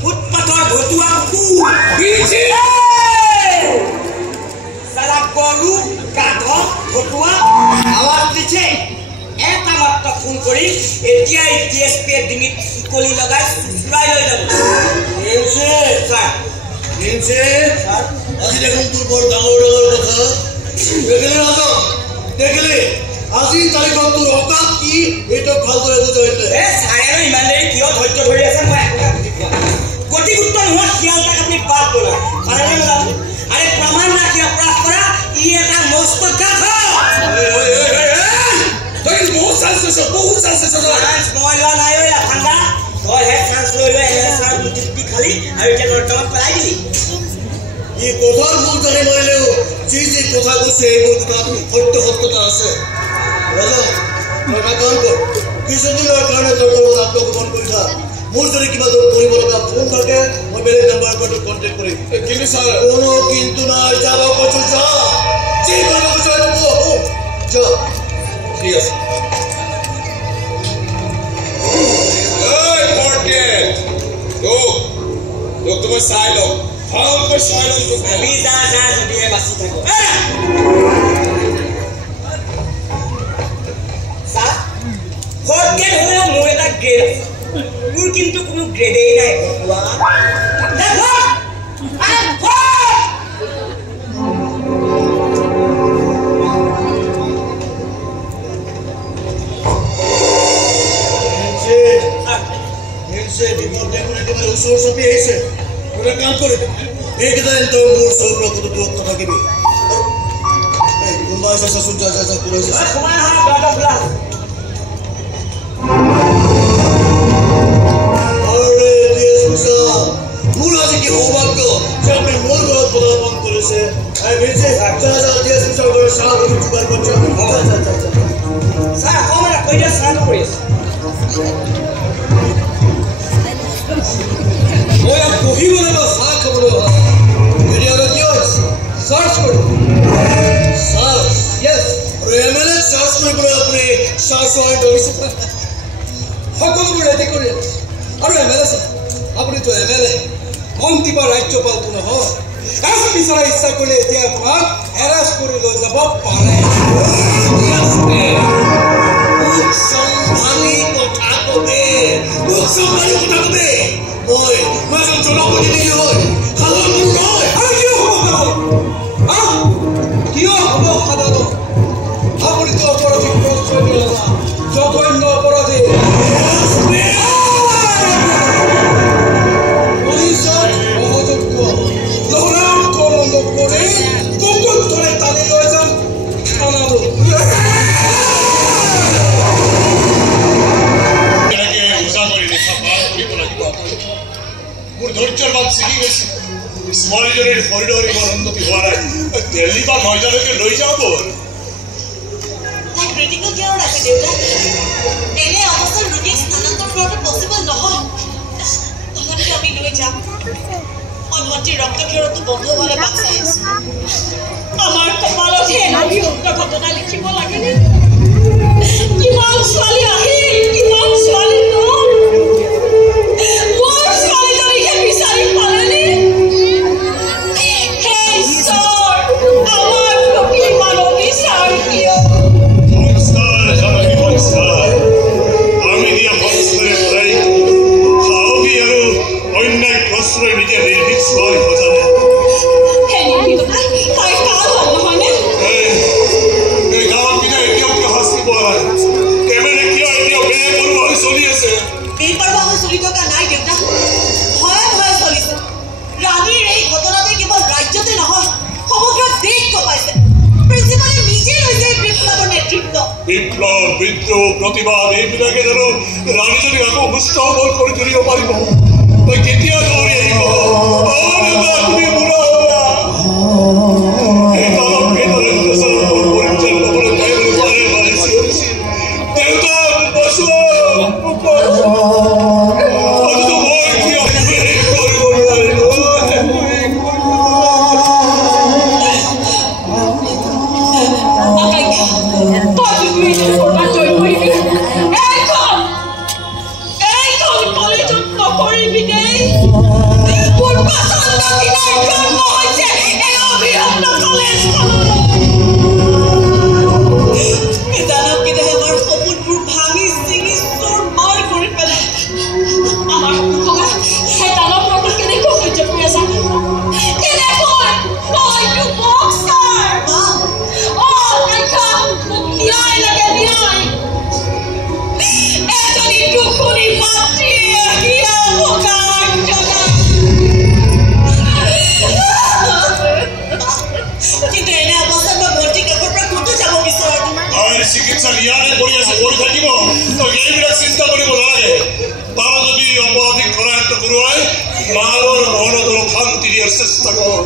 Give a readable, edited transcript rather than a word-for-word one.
ফুটপাথৰ ভতুৱা সাৰা গৰু গাধ ভতুৱা আওয়াজ দিছে এটা মাত্ৰ ফোন কৰি এতিয়াই ডিএসপি ডিঙিত শিকলি লগাই চুচুৰাই লৈ যাব স্যাৰ আজি দেখোন তোৰ বড় ডাঙৰ কথা দেখলে আজি তাৰিখত তোৰ অকাত কি এটা ভালদৰে বুঝাইলে সাৰে ইমান দেৰি কিয় ধৈৰ্য ধৰি আছে মই গতি উত্তৰ হোৱা খিয়ালটাক আপুনি বাদ দিলা আৰে প্ৰমাণ ৰাখি অপৰাধ কৰা ই এটা মস্ত গাধ বহুত চান্স মই লোৱা নাই ঐ ঠাণ্ডা তই হে চান্স লৈ এমএলএ মুক্তি খালি আৰু এতিয়া নৰ্দমাত পেলাই দিলি ই কথাৰ মূল জানি মাৰিলেও যি কথা কৈছে এইবোৰ কথা সত্যতা আছে ৰাজা এটা কাম কৰ কিছুদিনৰ কাৰণে নৰ্দমাত আত্মগোপন কৰি থা মোৰ যদি কিবা কৰিব লগা ফোন থাকে মই বেলেগ নাম্বাৰ পৰা কণ্টেক্ট কৰিম কিন্তু স্যাৰ কোনো কিন্তু নাই যাব কৈছো যা যি কৰিব কৈছো যা ঠিক আছে तुम्हें साइलो हम को साइलो तो अभी जा जब ये बसी थको सा फोर्ट हो मोर এটা গ্রেড মোর কিন্তু কোনো গ্রেডেই নাই বাবা দেখো আরে বিপদ দেখুন একেবারে ওসর সপি আইছে ওটা কাম করে একদিন তো মোর সব প্রকৃত দূরত্ব থাকিবি এই কোনবা এসে শুন যা পুরো এসে সময় হা গাটা প্লাস আরে দেশ মুসা মোর আজি কি সৌভাগ্য যে আপনি মোর ঘৰত পদার্পণ করেছে এই বেঁচে যা দেশ মুসা ঘরে সারা বছর জুগার করছে স্যার আমরা কইরা সারা করিস ওই আপ কহি বলে বা সারা খবর ভিডিওটা কি হইছে সার্চ করো সার্চ ইয়েস আর এমএলএ সার্চ করে আপনি সার্চ হয় ডবিছে সকলোবোৰ ৰেডি কৰি আৰু এমএলএ আপুনি তো এমএলএ মন্ত্ৰী বা ৰাজ্যপাল তো নহয় কাজ বিচাৰা ইচ্ছা কৰিলে এতিয়া আপোনাক এৰেষ্ট কৰি লৈ যাব পাৰে সম্ভালি কথা কবে সম্ভালি কথা কবে মই জনপ্ৰতিনিধি হয় সাধাৰণ মানুহ নহয় আৰু কিয় হ'ব সাধাৰণ আপুনি তো অপৰাধী জঘন্য অপৰাধী ধৈর্যের বাদ শিখি গেছে স্মরণের হরিডর এবার উন্নতি হওয়ার দিল্লি বা নয়জনকে লই যাব ক্রিটিক্যাল কেয়ার আছে দেউতা এনে অবস্থার রুগী স্থানান্তর করাটা পসিবল নহয় তথাপি আমি লৈ যাম মই ভণ্টিৰ ৰক্তক্ষৰণটো বন্ধ হ'বলৈ বাট চাই আছো আমাৰ কপালত এনে ঘটনা লিখিব লাগেনে কিমান ছোৱালী আহিল কিমান ছোৱালী গ'ল মোৰ ছোৱালীজনীকে বিচাৰি পালেনে হে ঈশ্বৰ আমাৰ প্ৰতি মানৱী বিচাৰ কিয় আমি দিয়া সংস্কাৰে প্ৰায় সাহসী আৰু অন্যায় প্ৰশ্ৰয় নিজে নিৰ্ভীক ছোৱালী সজানে এই গাঁৱত পিনে এতিয়াও কিয় শাস্তি পোৱা নাই কেমেৰে কিয় এতিয়াও বেপৰোৱা হৈ চলি আছে বেপৰোৱা হৈ চলি থকা নাই দেউতা ভয়ে ভয়ে চলিছে ৰাণীৰ এই ঘটনাতে কেৱল ৰাজ্যতে নহয় সমগ্ৰ দেশ কঁপাইছে প্ৰিন্সিপালে নিজে লৈছে বিপ্লৱৰ নেতৃত্ব বিপ্লৱ বিদ্ৰোহ প্ৰতিবাদ এইবিলাকে জানো ৰাণীজনীক আকৌ সুস্থ সবল কৰি তুলিব পাৰিব তই কেতিয়া দৌৰি আহিব তুমি বুঢ়া হ'লা এই তালক কেইদৰে পৰিত্যাগ ল'বলৈ তাই বুলি বাৰে বাৰে চিঞৰিছিল দেউতা বচোৱা অথচ মই কিয় কৰিব নোৱাৰিলো কলেজত নকৰিবি মোৰ পচন্দ কিনাৰ জন্ম হৈছে এই অভিশপ্ত কলেজখনত। জানক কিনেহে আমাৰ সপোনবোৰ ভাঙি চিঙি চোৰমাৰ কৰি পেলাই আমাৰ সপোনসমূহ সেই দানৱ প্ৰতি কেনেকৈ সহ্য কৰি আছা কেনেকৈ হয়তো মোক ছাৰ মোক ন্যায় লাগে ন্যায় এজনী দুখুনী মাতৃয়ে হিয়া ভোগাৰ কিন্তু এনে অৱস্থাত মই ভৰ্তি কাষৰ পৰা ক'তো যাব বিচাৰোঁ চিকিৎসা ইয়াৰে কৰি আছে কৰি থাকিব তই এইবিলাক চিন্তা কৰিব নালাগে তাৰ যদি অপৰাধী কৰায়ত্ব কৰোৱাই মাৰৰ মনত অলপ শান্তি দিয়াৰ চেষ্টা কৰ